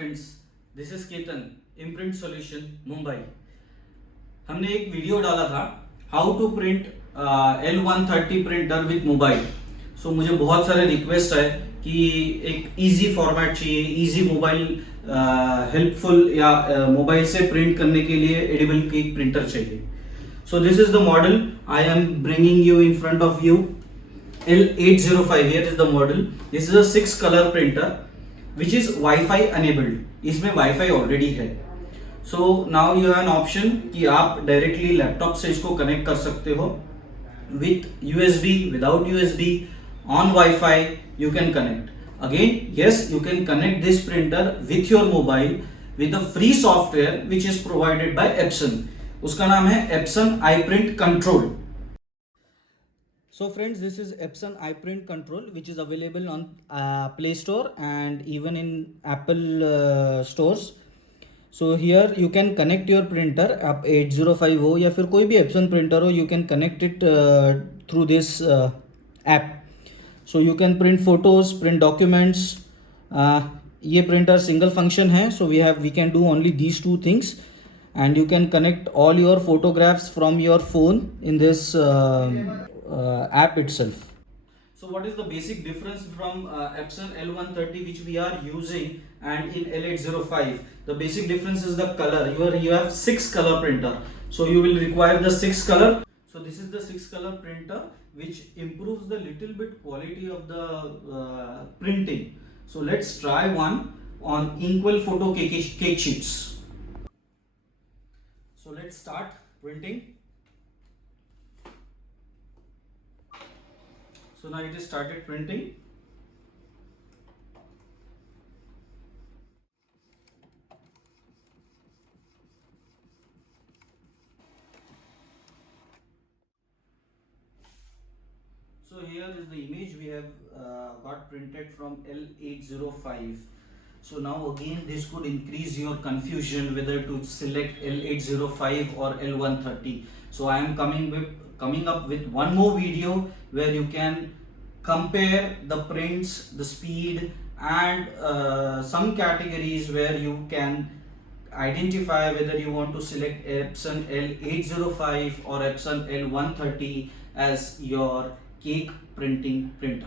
Friends, this is Ketan, imprint solution Mumbai. हमने एक video डाला था how to print L130 printer with mobile. So मुझे बहुत सारे रिक्वेस्ट है कि एक इजी फॉर्मेट चाहिए, इजी मोबाइल हेल्पफुल या मोबाइल से प्रिंट करने के लिए एडिबल केक प्रिंटर चाहिए। So this is the model I am bringing you in front of you. L805, here is the model. This is a 6 color printer which is Wi-Fi enabled. इसमें Wi-Fi already है. So now you have an option कि आप directly laptop से इसको connect कर सकते हो with USB, without USB, on Wi-Fi you can connect. Again, yes, you can connect this printer with your mobile with a free software which is provided by Epson. उसका नाम है Epson iPrint Control. So friends, this is Epson iPrint Control which is available on Play Store and even in Apple stores. So here you can connect your printer आप 805 हो या फिर कोई भी Epson printer हो, you can connect it through this app. So you can print photos, print documents. ये printer single function है, so we can do only these two things, and you can connect all your photographs from your phone in this app itself. So what is the basic difference from Epson L130 which we are using and in L805? The basic difference is the color. You have 6 color printer, so you will require the 6 color. So this is the 6 color printer which improves the little bit quality of the printing. So let's try one on Inkwell photo cake sheets. So let's start printing. So now it is started printing. So here is the image we have got printed from L805. So now again this could increase your confusion whether to select L805 or L130. So I am coming up with one more video where you can compare the prints, the speed, and some categories where you can identify whether you want to select Epson L805 or Epson L130 as your cake printing printer.